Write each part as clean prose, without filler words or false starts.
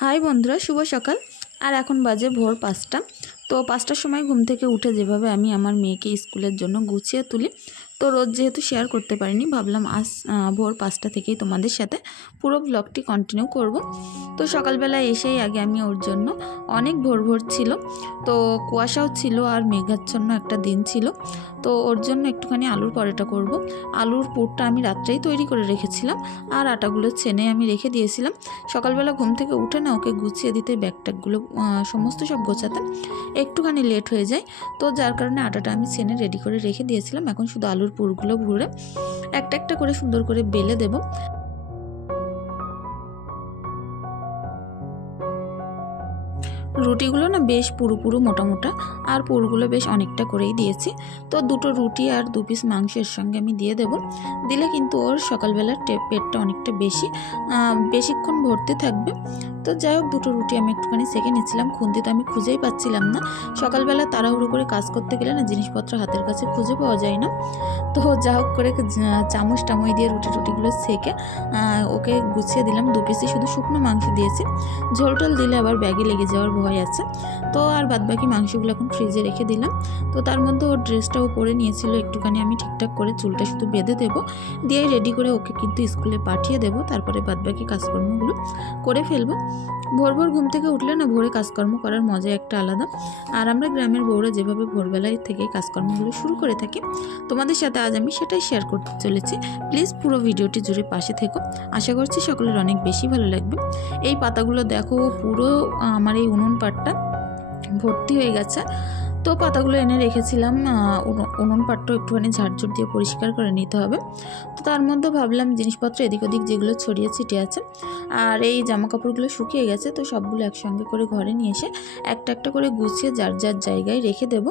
High বন্ধুরা, শুভ সকাল। আর এখন বাজে ভোর 5টা। তো 5টার সময় ঘুম থেকে উঠে যেভাবে আমি আমার মেয়েকে স্কুলের জন্য গুছিয়ে তুলি, তো রোজ যেহেতু শেয়ার করতে পারিনি, ভাবলাম আজ ভোর 5টা থেকেই তোমাদের সাথে পুরো ব্লগটি কন্টিনিউ করব। তো সকালবেলা এসেই আগে আমি ওর জন্য অনেক ভোর ভোর ছিল, তো কুয়াশাও ছিল আর মেঘাচ্ছন্ন একটা দিন ছিল। তো ওর জন্য একটুখানি আলুর পরোটা করব। আলুর পুরটা আমি রাত্রেই তৈরি করে রেখেছিলাম আর আটাগুলো ছেনে আমি রেখে দিয়েছিলাম। সকালবেলা ঘুম থেকে উঠে না ওকে গুছিয়ে দিতে, ব্যাগট্যাগগুলো সমস্ত সব গোছাতে একটুখানি লেট হয়ে যায়। তো যার কারণে আটাটা আমি ছেনে রেডি করে রেখে দিয়েছিলাম। এখন শুধু আলুর পুরগুলো ভরে একটা একটা করে সুন্দর করে বেলে দেব। রুটিগুলো না বেশ পুরো মোটা মোটা, আর পুরগুলো বেশ অনেকটা করেই দিয়েছি। তো দুটো রুটি আর 2 পিস মাংসের সঙ্গে আমি দিয়ে দেব। দিলে কিন্তু ওর সকালবেলার পেটটা অনেকটা বেশিক্ষণ ভর্তি থাকবে। তো যাই হোক, দুটো রুটি আমি একটুখানি সেঁকে নিচ্ছিলাম। খুন্তি তো আমি খুঁজেই পাচ্ছিলাম না। সকালবেলা তাড়াহুড়ো করে কাজ করতে গেলে না জিনিসপত্র হাতের কাছে খুঁজে পাওয়া যায় না। তো যা হোক করে চামচ দিয়ে রুটিগুলো সেঁকে ওকে গুছিয়ে দিলাম। 2 পিসই শুধু শুকনো মাংস দিয়েছি, ঝোল টোল দিলে আবার ব্যাগে লেগে যাওয়ার ভয় আছে। তো আর বাদবাকি মাংসগুলো এখন ফ্রিজে রেখে দিলাম। তো তার মধ্যে ওর ড্রেসটাও পরে নিয়েছিল, একটুখানি আমি ঠিকঠাক করে চুলটা শুধু বেঁধে দেবো, দিয়ে রেডি করে ওকে কিন্তু স্কুলে পাঠিয়ে দেবো। তারপরে বাদবাকি কাজকর্মগুলো করে ফেলবো। ভোর ভোর ঘুম থেকে উঠলে না ভোরে কাজকর্ম করার মজা একটা আলাদা। আর আমরা গ্রামের বউরা যেভাবে ভোরবেলায় থেকে কাজকর্মগুলো শুরু করে থাকি, তোমাদের সাথে আজ আমি সেটাই শেয়ার করতে চলেছি। প্লিজ পুরো ভিডিওটি জুড়ে পাশে থেকো, আশা করছি সকলের অনেক বেশি ভালো লাগবে। এই পাতাগুলো দেখো, পুরো আমার এই উনুন পাটটা ভর্তি হয়ে গেছে। তো পাতাগুলো এনে রেখেছিলাম, উনুন পাটটা একটুখানি ঝাড়ঝুড় দিয়ে পরিষ্কার করে নিতে হবে। তো তার মধ্যে ভাবলাম জিনিসপত্র এদিক ওদিক যেগুলো ছড়িয়ে ছিটিয়ে আছে, আর এই জামা কাপড়গুলো শুকিয়ে গেছে, তো সবগুলো একসঙ্গে করে ঘরে নিয়ে এসে একটা একটা করে গুছিয়ে যার যার জায়গায় রেখে দেব।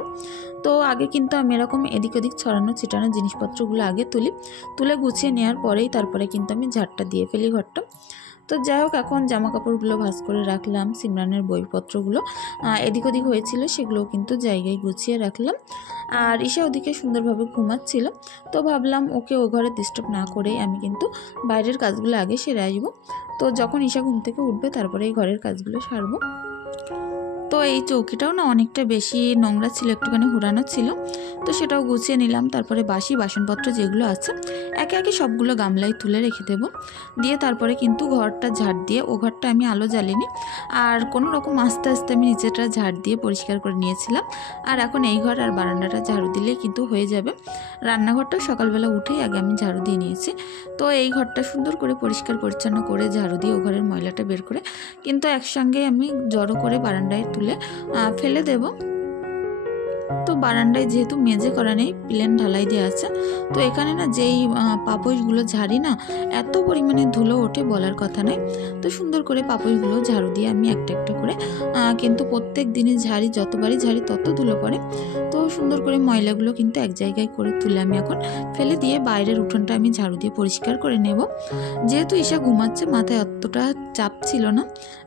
তো আগে কিন্তু আমি এরকম এদিক ওদিক ছড়ানো ছিটানো জিনিসপত্রগুলো আগে তুলে গুছিয়ে নেওয়ার পরেই তারপরে কিন্তু আমি ঝাড়টা দিয়ে ফেলি ঘরটা। তো যাই হোক, এখন জামা কাপড়গুলো ভাঁজ করে রাখলাম, সিমরানের বইপত্রগুলো এদিক ওদিক হয়েছিল সেগুলোও কিন্তু জায়গায় গুছিয়ে রাখলাম। আর ঈশা ওদিকে সুন্দরভাবে ঘুমাচ্ছিল, তো ভাবলাম ওকে ও ঘরে ডিস্টার্ব না করে আমি কিন্তু বাইরের কাজগুলো আগে সেরে আসবো। তো যখন ঈশা ঘুম থেকে উঠবে তারপরে এই ঘরের কাজগুলো সারবো। তো এই চৌকিটাও না অনেকটা বেশি নোংরা ছিল, একটুখানি হুড়ানো ছিল, তো সেটাও গুছিয়ে নিলাম। তারপরে বাসি বাসনপত্র যেগুলো আছে একে একে সবগুলো গামলায় তুলে রেখে দেব। দিয়ে তারপরে কিন্তু ঘরটা ঝাড় দিয়ে, ও ঘরটা আমি আলো জ্বালিনি, আর কোনো রকম আস্তে আস্তে আমি নিচেটা ঝাড় দিয়ে পরিষ্কার করে নিয়েছিলাম। আর এখন এই ঘর আর বারান্দাটা ঝাড়ু দিলে কিন্তু হয়ে যাবে। রান্নাঘরটা সকালবেলা উঠেই আগে আমি ঝাড়ু দিয়ে নিয়েছি। তো এই ঘরটা সুন্দর করে পরিষ্কার পরিচ্ছন্ন করে ঝাড়ু দিয়ে ও ঘরের ময়লাটা বের করে কিন্তু একসঙ্গে আমি জড়ো করে বারান্দায় তুলে ফেলে দেব। তো বারান্দায় যেহেতু মেঝে করা নেই, প্লেন ঢালাই দেওয়া আছে, তো এখানে না যেই পাপোশগুলো ঝাড়ি না এত পরিমাণে ধুলো ওঠে বলার কথা নয়। তো সুন্দর করে পাপোশগুলো ঝাড়ু দিয়ে আমি একটা একটা করে কিন্তু প্রত্যেক দিনে ঝাড়ি, যতবারই ঝাড়ি তত ধুলো পড়ে। তো সুন্দর করে ময়লাগুলো কিন্তু এক জায়গায় করে তুলে আমি এখন ফেলে দিয়ে বাইরের উঠোনটা আমি ঝাড়ু দিয়ে পরিষ্কার করে নেব। যেহেতু ঈশা ঘুমাচ্ছে, মাথায় অতটা চাপ ছিল না,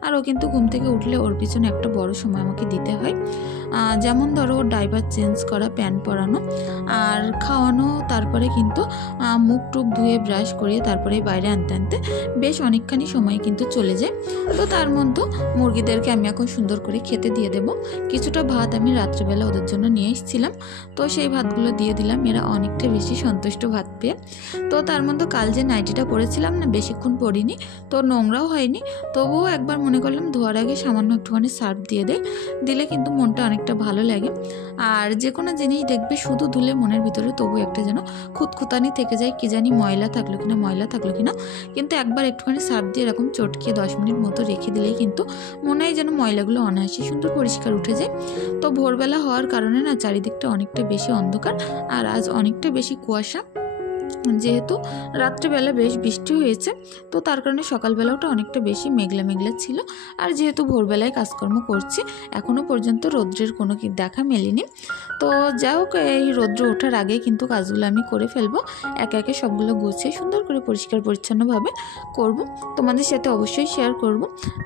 আর ও কিন্তু ঘুম থেকে উঠলে ওর পিছনে একটা বড় সময় আমাকে দিতে হয়। যেমন ধরো ডাইপার চেঞ্জ করা, প্যান পরানো আর খাওয়ানো, তারপরে কিন্তু মুখ টুক ধুয়ে ব্রাশ করিয়ে তারপরে বাইরে আনতে বেশ অনেকখানি সময় কিন্তু চলে যায়। তো তার মধ্যে মুরগিদেরকে আমি এখন সুন্দর করে খেতে দিয়ে দেব। কিছুটা ভাত আমি রাত্রেবেলা ওদের জন্য নিয়ে এসেছিলাম, তো সেই ভাতগুলো দিয়ে দিলাম। এরা অনেকটা বেশি সন্তুষ্ট ভাত পেয়ে। তো তার মধ্যে কাল যে নাইটিটা পরেছিলাম না, বেশিক্ষণ পরিনি, তো নোংরাও হয়নি, তবুও একবার মনে করলাম ধোয়ার আগে সামান্য একটুখানি সার্ফ দিয়ে দিলে কিন্তু মনটা অনেকটা ভালো লাগে। আর যে কোনো জিনিস দেখবে শুধু ধুলে মনের ভিতরে তবু একটা যেন খুঁতখুঁতানি থেকে যায়, কি জানি ময়লা থাকলো কিনা। কিন্তু একবার একটুখানি সার্ফ দিয়ে এরকম চটকিয়ে 10 মিনিট মতো রেখে দিলেই কিন্তু মনে হয় যেন ময়লাগুলো অনায়াসে সুন্দর পরিষ্কার উঠে যায়। তো ভোরবেলা হওয়ার কারণে না চারিদিকটা অনেকটা বেশি অন্ধকার, আর আজ অনেকটা বেশি কুয়াশা। যেহেতু রাত্রেবেলা বেশ বৃষ্টি হয়েছে, তো তার কারণে সকালবেলাওটা অনেকটা বেশি মেঘলা মেঘলা ছিল। আর যেহেতু ভোরবেলায় কাজকর্ম করছি, এখনও পর্যন্ত রৌদ্রের কোনো দেখা মেলেনি। তো যাই হোক, এই রৌদ্র ওঠার আগে কিন্তু কাজগুলো আমি করে ফেলবো। একে একে সবগুলো গুছিয়ে সুন্দর করে পরিষ্কার পরিচ্ছন্নভাবে করব, তোমাদের সাথে অবশ্যই শেয়ার করব।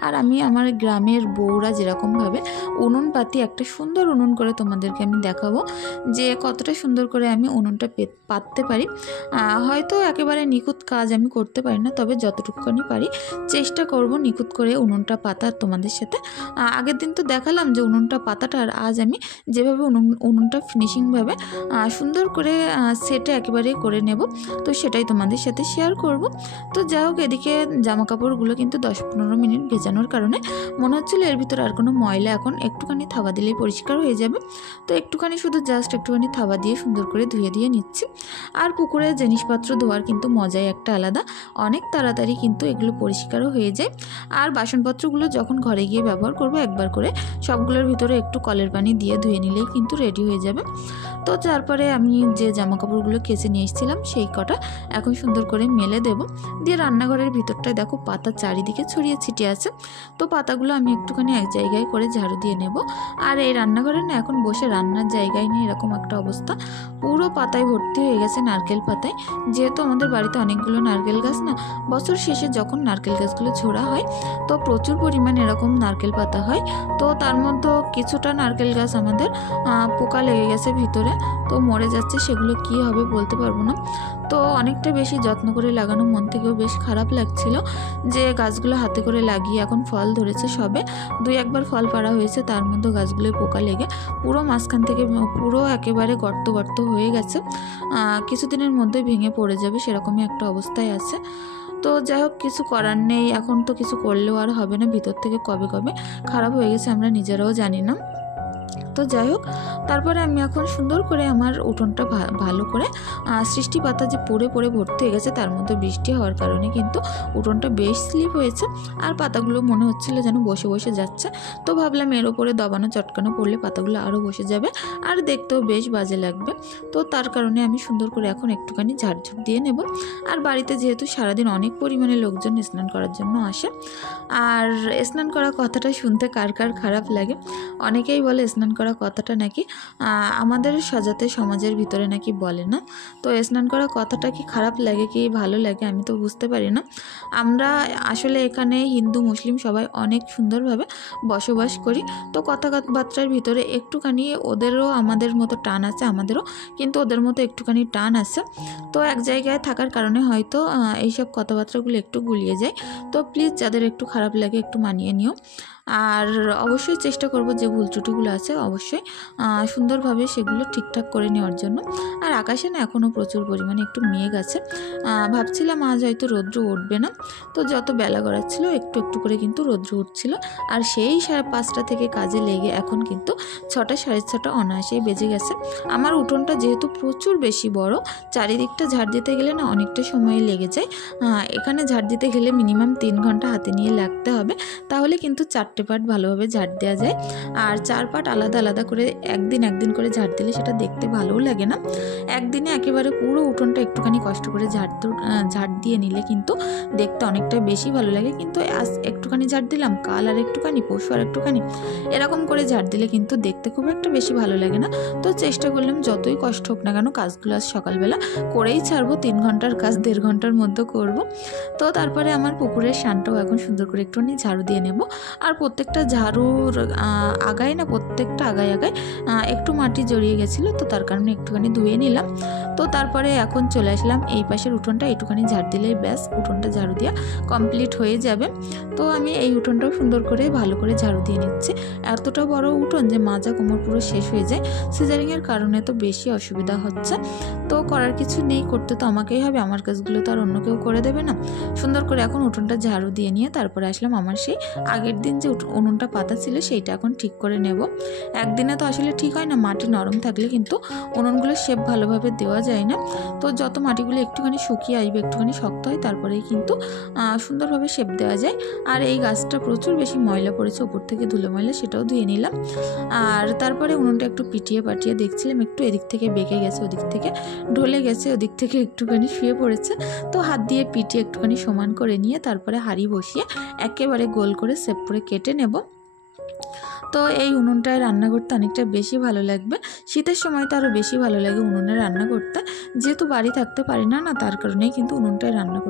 আর আমি আমার গ্রামের বউরা যেরকমভাবে উনুন পাতি একটা সুন্দর উনুন করে তোমাদেরকে আমি দেখাবো যে কতটা সুন্দর করে আমি উনুনটা পাততে পারি। হয়তো একেবারে নিখুঁত কাজ আমি করতে পারি না, তবে যতটুকুনি পারি চেষ্টা করব নিখুঁত করে উনুনটা পাতার তোমাদের সাথে। আগের দিন তো দেখালাম যে উনুনটা পাতাটা, আর আজ আমি যেভাবে উনুনটা ফিনিশিংভাবে সুন্দর করে সেটে একেবারে করে নেব, তো সেটাই তোমাদের সাথে শেয়ার করব। তো যাই হোক, এদিকে জামা কাপড়গুলো কিন্তু 10-15 মিনিট ভেজানোর কারণে মনে হচ্ছিলো এর ভিতরে আর কোনো ময়লা এখন একটুখানি থাবা দিলেই পরিষ্কার হয়ে যাবে। তো একটুখানি শুধু জাস্ট একটুখানি থাবা দিয়ে সুন্দর করে ধুয়ে দিয়ে নিচ্ছি। আর পুকুরে জিনিসপত্র ধোয়ার কিন্তু মজাই একটা আলাদা, অনেক তাড়াতাড়ি কিন্তু এগুলো পরিষ্কারও হয়ে যায়। আর বাসনপত্রগুলো যখন ঘরে গিয়ে ব্যবহার করব একবার করে সবগুলোর ভিতরে একটু কলের পানি দিয়ে ধুয়ে নিলেই কিন্তু রেডি হয়ে যাবে। তো তারপরে আমি যে জামা কাপড়গুলো কেচে নিয়ে এসেছিলাম সেই কটা এখন সুন্দর করে মেলে দেব। দিয়ে রান্নাঘরের ভিতরটায় দেখো পাতা চারিদিকে ছড়িয়ে ছিটিয়ে আছে, তো পাতাগুলো আমি একটুখানি এক জায়গায় করে ঝাড়ু দিয়ে নেব। আর এই রান্নাঘরে না এখন বসে রান্নার জায়গায় নিয়ে এরকম একটা অবস্থা, পুরো পাতায় ভর্তি হয়ে গেছে নারকেল পাতায়। যেহেতু আমাদের বাড়িতে অনেকগুলো নারকেল গাছ না, বছর শেষে যখন নারকেল গাছগুলো ঝোড়া হয় তো প্রচুর পরিমাণে এরকম নারকেল পাতা হয়। তো তার মধ্যে কিছুটা নারকেল গাছ আমাদের পোকা লেগে গেছে ভিতরে, তো মরে যাচ্ছে, সেগুলো কি হবে বলতে পারবো না। তো অনেকটা বেশি যত্ন করে লাগানো, মন থেকেও বেশ খারাপ লাগছিল যে গাছগুলো হাতে করে লাগিয়ে এখন ফল ধরেছে, সবে 2-1বার ফল পাড়া হয়েছে, তার মধ্যে গাছগুলোয় পোকা লেগে পুরো মাঝখান থেকে পুরো একেবারে গর্ত গর্ত হয়ে গেছে। কিছুদিনের মধ্যে ভেঙে পড়ে যাবে সেরকমই একটা অবস্থায় আছে। তো যাই হোক, কিছু করার নেই, এখন তো কিছু করলেও আর হবে না, ভিতর থেকে কবে কবে খারাপ হয়ে গেছে আমরা নিজেরাও জানি না। তো যাই হোক, তারপরে আমি এখন সুন্দর করে আমার উঠোনটা ভালো করে সৃষ্টি পাতা যে পড়ে পড়ে ভর্তি হয়ে গেছে, তার মধ্যে বৃষ্টি হওয়ার কারণে কিন্তু উঠোনটা বেশ স্লিপ হয়েছে। আর পাতাগুলো মনে হচ্ছিল যেন বসে বসে যাচ্ছে, তো ভাবলাম এর ওপরে দবানো চটকানো পড়লে পাতাগুলো আরও বসে যাবে আর দেখতেও বেশ বাজে লাগবে। তো তার কারণে আমি সুন্দর করে এখন একটুখানি ঝাড়ঝুড় দিয়ে নেব। আর বাড়িতে যেহেতু সারাদিন অনেক পরিমাণে লোকজন স্নান করার জন্য আসে, আর স্নান করা কথাটা শুনতে কার কার খারাপ লাগে, অনেকেই বলে স্নান করা কথাটা নাকি আমাদের সাজাতে সমাজের ভিতরে নাকি বলে না। তো স্নান করা কথাটা কি খারাপ লাগে কি ভালো লাগে আমি তো বুঝতে পারি না। আমরা আসলে এখানে হিন্দু মুসলিম সবাই অনেক সুন্দরভাবে বসবাস করি, তো কথাবার্তার ভিতরে একটুখানি ওদেরও আমাদের মতো টান আছে, আমাদেরও কিন্তু ওদের মতো একটুখানি টান আছে। তো এক জায়গায় থাকার কারণে হয়তো এইসব কথাবার্তাগুলো একটু গুলিয়ে যায়। তো প্লিজ যাদের একটু খারাপ লাগে একটু মানিয়ে নিও। আর অবশ্যই চেষ্টা করব যে ভুল ত্রুটিগুলো আছে অবশ্যই সুন্দরভাবে সেগুলো ঠিকঠাক করে নেওয়ার জন্য। আর আকাশে না এখনও প্রচুর পরিমাণে একটু মেঘ আছে, ভাবছিলাম আজ হয়তো রৌদ্র উঠবে না, তো যত বেলা গড়াচ্ছিল একটু একটু করে কিন্তু রৌদ্র উঠছিল। আর সেই 5:30 থেকে কাজে লেগে এখন কিন্তু 6টা 6:30 অনায়াসেই বেজে গেছে। আমার উঠোনটা যেহেতু প্রচুর বেশি বড়, চারিদিকটা ঝাড় দিতে গেলে না অনেকটা সময় লেগে যায়। এখানে ঝাড় দিতে গেলে মিনিমাম 3 ঘন্টা হাতে নিয়ে লাগতে হবে, তাহলে কিন্তু 4টে পার্ট ভালোভাবে ঝাড় দেওয়া যায়। আর 4 পার্ট আলাদা আলাদা করে একদিন করে ঝাড় দিলে সেটা দেখতে ভালোও লাগে না। একদিনে একেবারে পুরো উঠোনটা একটুখানি কষ্ট করে ঝাড় দিয়ে নিলে কিন্তু দেখতে অনেকটা বেশি ভালো লাগে। কিন্তু আজ একটুখানি ঝাড় দিলাম, কাল আর একটুখানি, পরশু আর একটুখানি, এরকম করে ঝাড় দিলে কিন্তু দেখতে খুব একটা বেশি ভালো লাগে না। তো চেষ্টা করলাম যতই কষ্ট হোক না কেন কাজগুলো আজ সকালবেলা করেই ছাড়বো, 3 ঘন্টার কাজ 1.5 ঘন্টার মধ্যে করব। তো তারপরে আমার পুকুরের শানটাও এখন সুন্দর করে একটুখানি ঝাড়ু দিয়ে নেব। আর প্রত্যেকটা ঝাড়ুর আগায় না, প্রত্যেকটা আগায় একটু মাটি জড়িয়ে গেছিলো, তো তার কারণে একটুখানি ধুয়ে নিলাম। তো তারপরে এখন চলে আসলাম এই পাশের উঠোনটা, একটুখানি ঝাড় দিলেই ব্যাস উঠোনটা ঝাড়ু দেওয়া কমপ্লিট হয়ে যাবে। তো আমি এই উঠোনটাও সুন্দর করে ভালো করে ঝাড়ু দিয়ে নিচ্ছি। এতটা বড় উঠোন যে মাজা কোমর পুরো শেষ হয়ে যায়, সিজারিংয়ের কারণে তো বেশি অসুবিধা হচ্ছে। তো করার কিছু নেই, করতে তো আমাকেই হবে, আমার কাজগুলো তো আর অন্য কেউ করে দেবে না। সুন্দর করে এখন উঠোনটা ঝাড়ু দিয়ে নিয়ে তারপরে আসলাম আমার সেই আগের দিন যে উনুনটা পাতা ছিল সেইটা এখন ঠিক করে নেব। একদিনে তো আসলে ঠিক হয় না, মাটি নরম থাকলে কিন্তু উনুনগুলো শেপ ভালোভাবে দেওয়া যায় না। তো যত মাটিগুলো একটুখানি শুকিয়ে আসবে, একটুখানি শক্ত হয়, তারপরেই কিন্তু সুন্দরভাবে শেপ দেওয়া যায়। আর এই গাছটা প্রচুর বেশি ময়লা পড়েছে, উপর থেকে ধুলো ময়লা, সেটাও ধুয়ে নিলাম। আর তারপরে উনুনটা একটু পিটিয়ে পাটিয়ে দেখছিলাম, একটু এদিক থেকে বেঁকে গেছে, ওদিক থেকে ঢলে গেছে, ওদিক থেকে একটুখানি শুয়ে পড়েছে। তো হাত দিয়ে পিটিয়ে একটুখানি সমান করে নিয়ে তারপরে হাঁড়ি বসিয়ে একেবারে গোল করে শেপ করে কেটে নেব। তো এই উনুনটায় রান্না করতে অনেকটা বেশি ভালো লাগবে। শীতের সময় তো আরও বেশি ভালো লাগে উনুনে রান্না করতে, যেহেতু বাড়ি থাকতে পারি না তার কারণেই কিন্তু উনুনটায় রান্না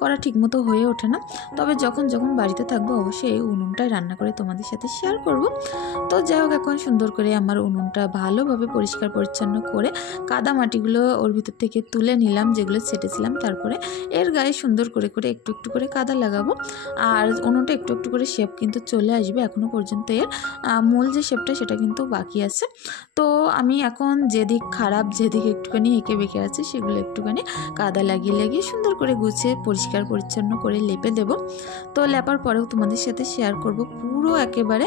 করা ঠিকমতো হয়ে ওঠে না। তবে যখন বাড়িতে থাকবো অবশ্যই এই উনুনটায় রান্না করে তোমাদের সাথে শেয়ার করব। তো যাই হোক, এখন সুন্দর করে আমার উনুনটা ভালোভাবে পরিষ্কার পরিচ্ছন্ন করে কাদা মাটিগুলো ওর ভিতর থেকে তুলে নিলাম, যেগুলো ছেটেছিলাম। তারপরে এর গায়ে সুন্দর করে একটু একটু করে কাদা লাগাবো। আর উনুনটা একটু একটু করে শেপ কিন্তু চলে আসবে। এখনও পর্যন্ত এর মূল যে শেপটা সেটা কিন্তু বাকি আছে। তো আমি এখন যেদিক খারাপ, যেদিকে একটুখানি এঁকে বেঁকে আছে, সেগুলো একটুখানি কাদা লাগিয়ে সুন্দর করে গুছিয়ে পরিষ্কার পরিচ্ছন্ন করে লেপে দেব। তো লেপার পরেও তোমাদের সাথে শেয়ার করব পুরো একেবারে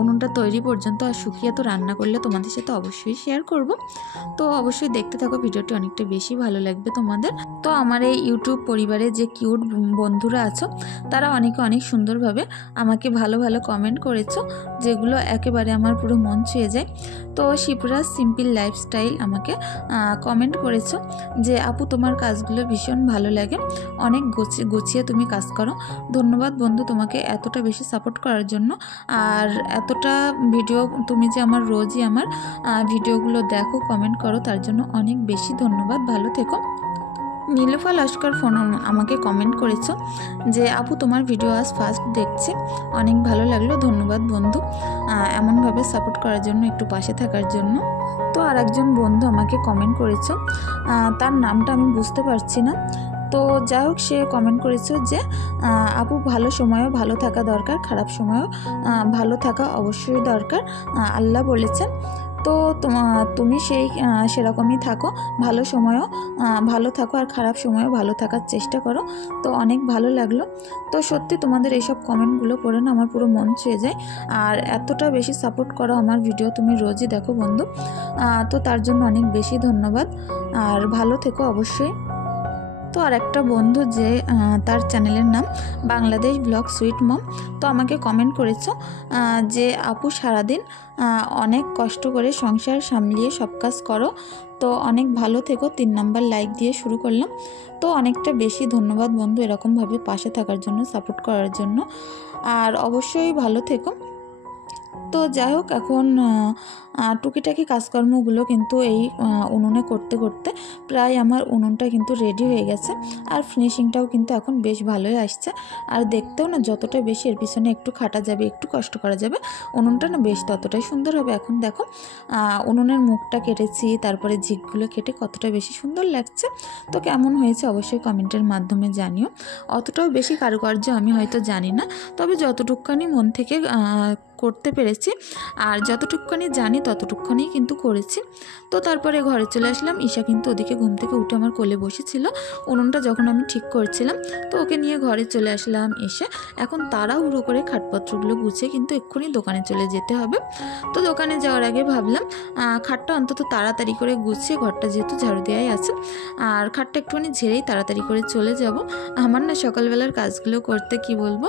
উনুনটা তৈরি পর্যন্ত। আর শুকিয়ে তো রান্না করলে তোমাদের সাথে অবশ্যই শেয়ার করব। তো অবশ্যই দেখতে থাকো, ভিডিওটি অনেকটা বেশি ভালো লাগবে তোমাদের। তো আমার এই ইউটিউব পরিবারে যে কিউট বন্ধুরা আছো, তারা অনেক সুন্দরভাবে আমাকে ভালো কমেন্ট করেছো, যেগুলো একেবারে আমার পুরো মন ছুঁয়ে যায়। তো শিবরাজ সিম্পল লাইফস্টাইল আমাকে কমেন্ট করেছো যে আপু তোমার কাজগুলো ভীষণ ভালো লাগে, অনেক গুছিয়ে তুমি কাজ করো। ধন্যবাদ বন্ধু তোমাকে এতটা বেশি সাপোর্ট করার জন্য। আর এতটা ভিডিও তুমি যে আমার রোজই আমার ভিডিওগুলো দেখো, কমেন্ট করো, তার জন্য অনেক বেশি ধন্যবাদ। ভালো থেকো। নীলুফা লস্কর ফোন আমাকে কমেন্ট করেছো যে আপু তোমার ভিডিও আজ ফার্স্ট দেখছি, অনেক ভালো লাগলো। ধন্যবাদ বন্ধু এমনভাবে সাপোর্ট করার জন্য, একটু পাশে থাকার জন্য। তো আর একজন বন্ধু আমাকে কমেন্ট করেছো, তার নামটা আমি বুঝতে পারছি না। তো যাই হোক, সে কমেন্ট করেছো যে আপু ভালো সময়ও ভালো থাকা দরকার, খারাপ সময়ও ভালো থাকা অবশ্যই দরকার, আল্লাহ বলেছেন। তো তুমি সেরকমই থাকো, ভালো সময়ও ভালো থাকো আর খারাপ সময়ও ভালো থাকার চেষ্টা করো। তো অনেক ভালো লাগলো। তো সত্যি তোমাদের এইসব কমেন্টগুলো পড়ে না আমার পুরো মন ছুঁয়ে যায়। আর এতটা বেশি সাপোর্ট করো আমার ভিডিও, তুমি রোজই দেখো বন্ধু। তো তার জন্য অনেক বেশি ধন্যবাদ। আর ভালো থেকো অবশ্যই। তো আর একটা বন্ধু যে তার চ্যানেলের নাম বাংলাদেশ ব্লগ সুইট মম, তো আমাকে কমেন্ট করেছো যে আপু সারাদিন অনেক কষ্ট করে সংসার সামলিয়ে সব কাজ করো, তো অনেক ভালো থেকো। 3 নাম্বার লাইক দিয়ে শুরু করলাম। তো অনেকটা বেশি ধন্যবাদ বন্ধু এরকমভাবে পাশে থাকার জন্য, সাপোর্ট করার জন্য। আর অবশ্যই ভালো থেকো। তো যাই হোক, এখন টুকিটাকি কাজকর্মগুলো কিন্তু এই উনুনে করতে প্রায় আমার উনুনটা কিন্তু রেডি হয়ে গেছে। আর ফিনিশিংটাও কিন্তু এখন বেশ ভালোই আসছে। আর দেখতেও না যতটা বেশি এর পিছনে একটু খাটা যাবে, একটু কষ্ট করা যাবে, উনুনটা না বেশ ততটাই সুন্দর হবে। এখন দেখো উনুনের মুখটা কেটেছি, তারপরে ঝিকগুলো কেটে কতটা বেশি সুন্দর লাগছে। তো কেমন হয়েছে অবশ্যই কমেন্টের মাধ্যমে জানিও। অতটাও বেশি কারুকার্য আমি হয়তো জানি না, তবে যতটুকুনি মন থেকে করতে পেরেছি আর যতটুকুনি জানি ততটুকুনি কিন্তু করেছি। তো তারপরে ঘরে চলে আসলাম। ঈশা কিন্তু ওদিকে ঘুম থেকে উঠে আমার কোলে বসেছিল উনুনটা যখন আমি ঠিক করছিলাম। তো ওকে নিয়ে ঘরে চলে আসলাম। এসে এখন তাড়াহুড়ো করে খাটপত্রগুলো গুছিয়ে কিন্তু এক্ষুনি দোকানে চলে যেতে হবে। তো দোকানে যাওয়ার আগে ভাবলাম খাটটা অন্তত তাড়াতাড়ি করে গুছিয়ে, ঘরটা যেহেতু ঝাড়ু দেওয়াই আছে, আর খাটটা একটুখানি ঝেড়েই তাড়াতাড়ি করে চলে যাব। আমার না সকালবেলার কাজগুলো করতে কি বলবো,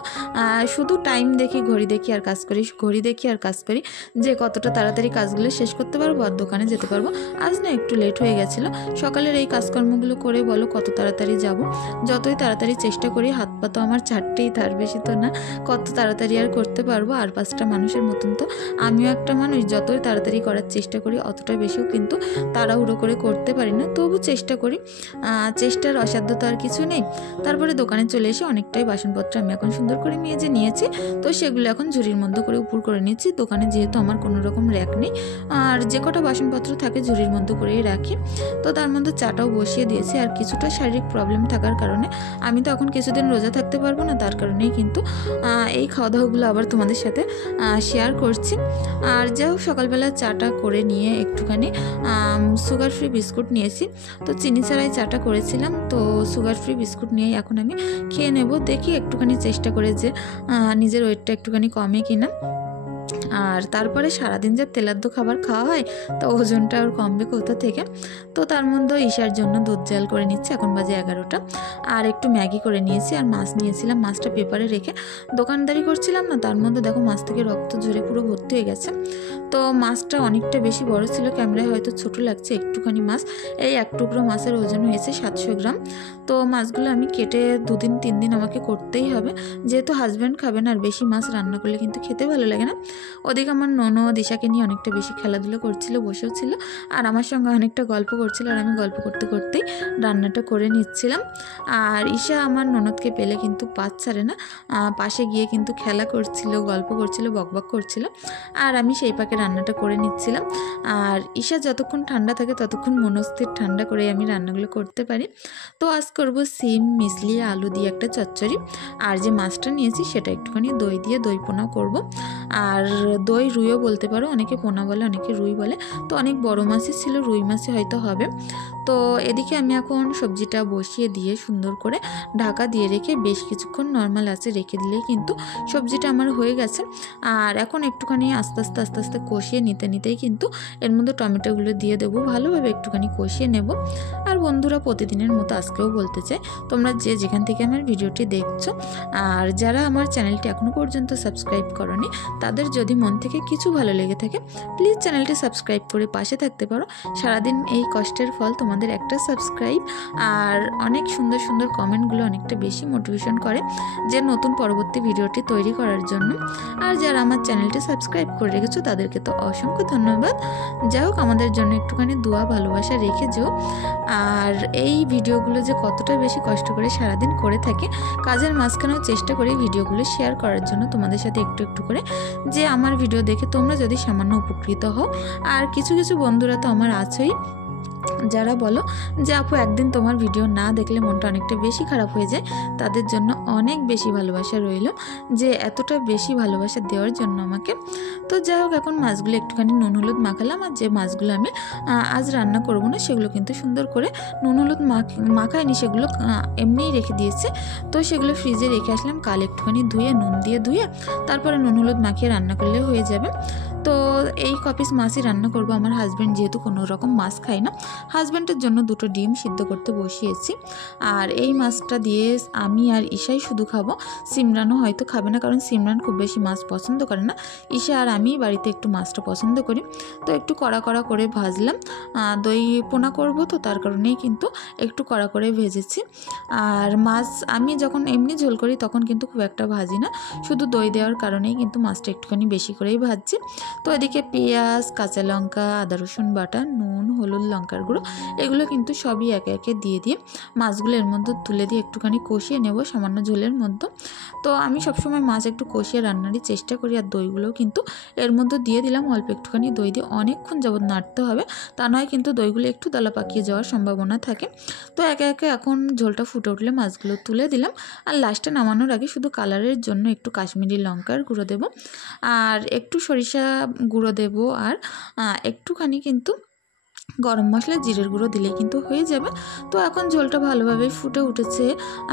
শুধু টাইম দেখি, ঘড়ি দেখি আর কাজ করি, ঘড়ি দেখি আর কাজ করি, যে কতটা তাড়াতাড়ি কাজগুলো শেষ করতে পারবো আর দোকানে যেতে পারবো। আজ না একটু লেট হয়ে গেছিলো। সকালের এই কাজকর্মগুলো করে বলো কত তাড়াতাড়ি যাব। যতই তাড়াতাড়ি চেষ্টা করি, হাত পা তো আমার চারটেই, তার বেশি তো না, কত তাড়াতাড়ি আর করতে পারবো। আর 5টা মানুষের মতন তো আমিও একটা মানুষ, যতই তাড়াতাড়ি করার চেষ্টা করি অতটা বেশিও কিন্তু তাড়াহুড়ো করে করতে পারি না, তবু চেষ্টা করি। চেষ্টার অসাধ্য তো আর কিছু নেই। তারপরে দোকানে চলে এসে অনেকটাই বাসনপত্র আমি এখন সুন্দর করে মেজে নিয়েছি। তো সেগুলো এখন ঝুড়ির মধ্যে করে উপর করে নিচ্ছি। দোকানে যেহেতু আমার কোনো রকম র্যাক নেই, আর যে কটা বাসনপত্র থাকে ঝুড়ির মধ্যে করেই রাখি। তো তার মধ্যে চাটাও বসিয়ে দিয়েছি। আর কিছুটা শারীরিক প্রবলেম থাকার কারণে আমি তো এখন কিছুদিন রোজা থাকতে পারবো না, তার কারণেই কিন্তু এই খাওয়া দাওয়াগুলো আবার তোমাদের সাথে শেয়ার করছি। আর যাই হোক, সকালবেলা চাটা করে নিয়ে একটুখানি সুগার ফ্রি বিস্কুট নিয়েছি। তো চিনি ছাড়াই চাটা করেছিলাম, তো সুগার ফ্রি বিস্কুট নিয়ে এখন আমি খেয়ে নেব। দেখি একটুখানি চেষ্টা করে যে নিজের ওয়েটটা একটুখানি কমে কিনা। আর তারপরে সারাদিন যে তেলাদ্দ খাবার খাওয়া হয়, তো ওজনটা আর কমবে কোথা থেকে। তো তার মধ্যে ঈশার জন্য দুধ জাল করে নিচ্ছি। এখন বাজে 11টা। আর একটু ম্যাগি করে নিয়েছি, আর মাছ নিয়েছিলাম। মাছটা পেপারে রেখে দোকানদারি করছিলাম না, তার মধ্যে দেখো মাছ থেকে রক্ত ঝরে পুরো ভর্তি হয়ে গেছে। তো মাছটা অনেকটা বেশি বড় ছিল, ক্যামেরায় হয়তো ছোট লাগছে। একটুখানি মাছ, এই এক টুকরো মাছের ওজন হয়েছে 700 গ্রাম। তো মাছগুলো আমি কেটে 2 দিন 3 দিন আমাকে করতেই হবে, যেহেতু হাজব্যান্ড খাবে না, আর বেশি মাছ রান্না করলে কিন্তু খেতে ভালো লাগে না। ওদিকে আমার ননদ ঈশাকে নিয়ে অনেকটা বেশি খেলাধুলো করছিল, বসেও ছিল আর আমার সঙ্গে অনেকটা গল্প করছিল, আর আমি গল্প করতে করতেই রান্নাটা করে নিচ্ছিলাম। আর ঈশা আমার ননদকে পেলে কিন্তু পাত ছাড়ে না, পাশে গিয়ে কিন্তু খেলা করছিল, গল্প করছিল, বকবক করছিল, আর আমি সেই পাকে রান্নাটা করে নিচ্ছিলাম। আর ঈশা যতক্ষণ ঠান্ডা থাকে ততক্ষণ মনস্থির ঠান্ডা করে আমি রান্নাগুলো করতে পারি। তো আজ করব সিম, মিসলি, আলু দিয়ে একটা চচ্চড়ি, আর যে মাছটা নিয়েছি সেটা একটুখানি দই দিয়ে দই পোনা করব। আর দই রুইও বলতে পারো, অনেকে পোনা বলে, অনেকে রুই বলে। তো অনেক বড় মাছই ছিল, রুই মাছই হয়তো হবে। তো এদিকে আমি এখন সবজিটা বসিয়ে দিয়ে সুন্দর করে ঢাকা দিয়ে রেখে বেশ কিছুক্ষণ নর্মাল আঁচে রেখে দিলেই কিন্তু সবজিটা আমার হয়ে গেছে। আর এখন একটুখানি আস্তে আস্তে কষিয়ে নিতেই কিন্তু এর মধ্যে টমেটোগুলো দিয়ে দেবো, ভালোভাবে একটুখানি কষিয়ে নেব। আর বন্ধুরা, প্রতিদিনের মতো আজকেও বলতে চাই, তোমরা যে যেখান থেকে আমার ভিডিওটি দেখছো আর যারা আমার চ্যানেলটি এখনও পর্যন্ত সাবস্ক্রাইব করনি, তাদের যদি মন থেকে কিছু ভালো লেগে থাকে প্লিজ চ্যানেলটি সাবস্ক্রাইব করে পাশে থাকতে পারো। সারাদিন এই কষ্টের ফল তোমাদের একটা সাবস্ক্রাইব আর অনেক সুন্দর সুন্দর কমেন্টগুলো অনেকটা বেশি মোটিভেশন করে যে নতুন পরবর্তী ভিডিওটি তৈরি করার জন্য। আর যারা আমার চ্যানেলটি সাবস্ক্রাইব করে রেখেছো তাদেরকে তো অসংখ্য ধন্যবাদ। যাই হোক, আমাদের জন্য একটুখানি দোয়া ভালোবাসা রেখে যেও। আর এই ভিডিওগুলো যে কতটা বেশি কষ্ট করে সারাদিন করে থাকে, কাজের মাঝখানেও চেষ্টা করি ভিডিওগুলো শেয়ার করার জন্য তোমাদের সাথে একটু একটু করে, যে আমার ভিডিও দেখে তোমরা যদি সামান্য উপকৃত হও। আর কিছু কিছু বন্ধুরা তো আমার আছেই যারা বলো যে আপু একদিন তোমার ভিডিও না দেখলে মনটা অনেকটা বেশি খারাপ হয়ে যায়, তাদের জন্য অনেক বেশি ভালোবাসা রইল যে এতটা বেশি ভালোবাসা দেওয়ার জন্য আমাকে। তো যাই হোক, এখন মাছগুলো একটুখানি নুন হলুদ মাখালাম, আর যে মাছগুলো আমি আজ রান্না করব না সেগুলো কিন্তু সুন্দর করে নুন হলুদ মাখায়নি, সেগুলো এমনিই রেখে দিয়েছে। তো সেগুলো ফ্রিজে রেখে আসলাম, কাল একটুখানি ধুয়ে নুন দিয়ে ধুয়ে তারপরে নুন হলুদ মাখিয়ে রান্না করলে হয়ে যাবে। তো এই কপিস মাছই রান্না করব। আমার হাজব্যান্ড যেহেতু কোনো রকম মাছ খায় না, হাজব্যান্ডের জন্য দুটো ডিম সিদ্ধ করতে বসিয়েছি। আর এই মাছটা দিয়ে আমি আর ঈশাই শুধু খাবো, সিমরানও হয়তো খাবে না, কারণ সিমরান খুব বেশি মাছ পছন্দ করে না। ঈশা আর আমি বাড়িতে একটু মাছটা পছন্দ করি। তো একটু কড়া করে ভাজলাম, দই পোনা করব তো তার কারণেই কিন্তু একটু কড়া করে ভেজেছি। আর মাছ আমি যখন এমনি ঝোল করি তখন কিন্তু খুব একটা ভাজি না, শুধু দই দেওয়ার কারণেই কিন্তু মাছটা একটুখানি বেশি করেই ভাজছি। তো এদিকে পেঁয়াজ, কাঁচা লঙ্কা, আদা রসুন বাটা, নুন, হলুদ, লঙ্কার গুঁড়ো এগুলো কিন্তু সবই একে একে দিয়ে মাছগুলো এর মধ্যে তুলে দিয়ে একটুখানি কষিয়ে নেব সামান্য ঝোলের মধ্যে। তো আমি সবসময় মাছ একটু কষিয়ে রান্নারই চেষ্টা করি। আর দইগুলোও কিন্তু এর মধ্যে দিয়ে দিলাম, অল্প একটুখানি দই দিয়ে অনেকক্ষণ যাবত নাড়তে হবে, তা নয় কিন্তু দইগুলো একটু দলা পাকিয়ে যাওয়ার সম্ভাবনা থাকে। তো একে একে এখন ঝোলটা ফুটে উঠলে মাছগুলো তুলে দিলাম। আর লাস্টে নামানোর আগে শুধু কালারের জন্য একটু কাশ্মীরি লঙ্কার গুঁড়ো দেব, আর একটু সরিষা গুঁড়ো দেব, আর একটুখানি কিন্তু গরম মশলা, জিরের গুঁড়ো দিলে কিন্তু হয়ে যাবে। তো এখন ঝোলটা ভালোভাবে ফুটে উঠেছে,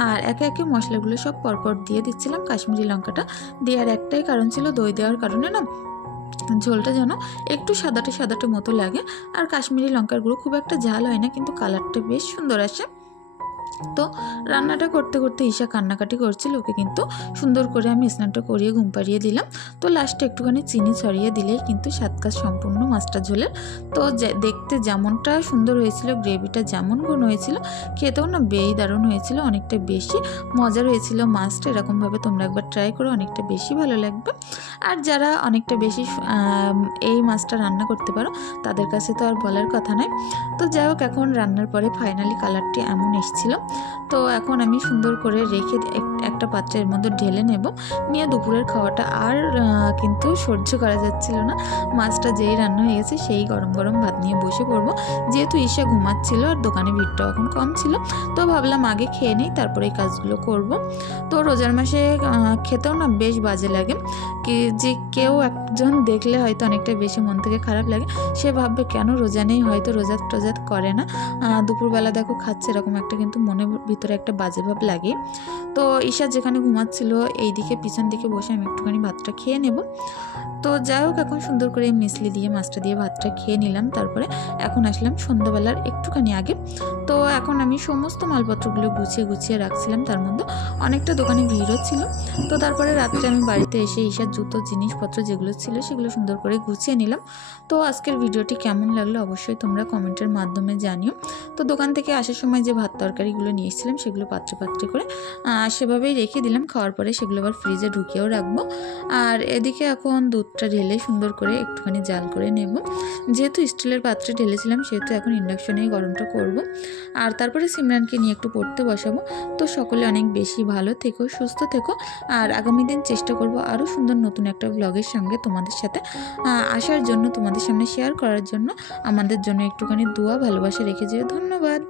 আর একে একে মশলাগুলো সব পরপর দিয়ে দিচ্ছিলাম। কাশ্মীরি লঙ্কাটা দেওয়ার একটাই কারণ ছিল, দই দেওয়ার কারণে না ঝোলটা যেন একটু সাদাটে মতো লাগে। আর কাশ্মীরি লঙ্কার গুঁড়ো খুব একটা ঝাল হয় না, কিন্তু কালারটা বেশ সুন্দর আসে। তো রান্নাটা করতে করতে ঈশা কান্নাকাটি করছিল, ওকে কিন্তু সুন্দর করে আমি স্নানটা করিয়ে ঘুম পাড়িয়ে দিলাম। তো লাস্টে একটুখানি চিনি ছড়িয়ে দিলেই কিন্তু স্বাদ কাজ সম্পূর্ণ মাছটা ঝোলের। তো দেখতে যেমনটা সুন্দর হয়েছিল, গ্রেভিটা যেমন ঘন হয়েছিল, খেতেও না দারুণ হয়েছিল, অনেকটা বেশি মজার হয়েছিল মাছটা। এরকমভাবে তোমরা একবার ট্রাই করো, অনেকটা বেশি ভালো লাগবে। আর যারা অনেকটা বেশি এই মাছটা রান্না করতে পারো তাদের কাছে তো আর বলার কথা নয়। তো যাই হোক, এখন রান্নার পরে ফাইনালি কালারটি এমন এসেছিল। তো এখন আমি সুন্দর করে রেখে একটা পাত্রের মধ্যে ঢেলে নেব, নিয়ে দুপুরের খাওয়াটা আর কিন্তু সহ্য করা যাচ্ছিল না। মাছটা যেই রান্না হয়ে গেছে সেই গরম গরম ভাত নিয়ে বসে পড়বো। যেহেতু ঈশা ঘুমাচ্ছিল আর দোকানে ভিড়টাও এখন কম ছিল, তো ভাবলাম আগে খেয়ে নেই, তারপরে এই কাজগুলো করব। তো রোজার মাসে খেতেও না বেশ বাজে লাগে, কি যে কেউ একজন দেখলে হয়তো অনেকটা বেশি মন থেকে খারাপ লাগে, সে ভাববে কেন রোজা নেই, হয়তো রোজাত করে না, দুপুরবেলা দেখো খাচ্ছে, এরকম একটা কিন্তু মনের ভিতরে একটা বাজে ভাব লাগে। তো ঈশা যেখানে ঘুমাচ্ছিল এইদিকে পিছন দিকে বসে আমি একটুখানি ভাতটা খেয়ে নেব। তো যাই হোক, এখন সুন্দর করে মিসলি দিয়ে মাছটা দিয়ে ভাতটা খেয়ে নিলাম। তারপরে এখন আসলাম সন্ধ্যাবেলার একটুখানি আগে। তো এখন আমি সমস্ত মালপত্রগুলো গুছিয়ে গুছিয়ে রাখছিলাম, তার মধ্যে অনেকটা দোকানে ভিড়ও ছিল। তো তারপরে রাত্রে আমি বাড়িতে এসে ঈশার জুতো জিনিসপত্র যেগুলো ছিল সেগুলো সুন্দর করে গুছিয়ে নিলাম। তো আজকের ভিডিওটি কেমন লাগলো অবশ্যই তোমরা কমেন্টের মাধ্যমে জানিও। তো দোকান থেকে আসার সময় যে ভাত তরকারিগুলো নিয়ে এসেছিলাম সেগুলো পাত্রে পাত্রে করে সেভাবেই রেখে দিলাম। খাওয়ার পরে সেগুলো আবার ফ্রিজে ঢুকিয়েও রাখবো। আর এদিকে এখন দুধটা ঢেলে সুন্দর করে একটুখানি জাল করে নেব। যেহেতু স্টিলের পাত্রে ঢেলেছিলাম সেহেতু এখন ইন্ডাকশনেই গরমটা করব। আর তারপরে সিমরানকে নিয়ে একটু পড়তে বসাবো। তো সকলে অনেক বেশি ভালো থেকো, সুস্থ থেকো। আর আগামী দিন চেষ্টা করব আরও সুন্দর নতুন একটা ব্লগের সঙ্গে তোমাদের সাথে আসার জন্য, তোমাদের সামনে শেয়ার করার জন্য। আমাদের জন্য একটুখানি দোয়া ভালোবাসা রেখে যেও। ধন্যবাদ।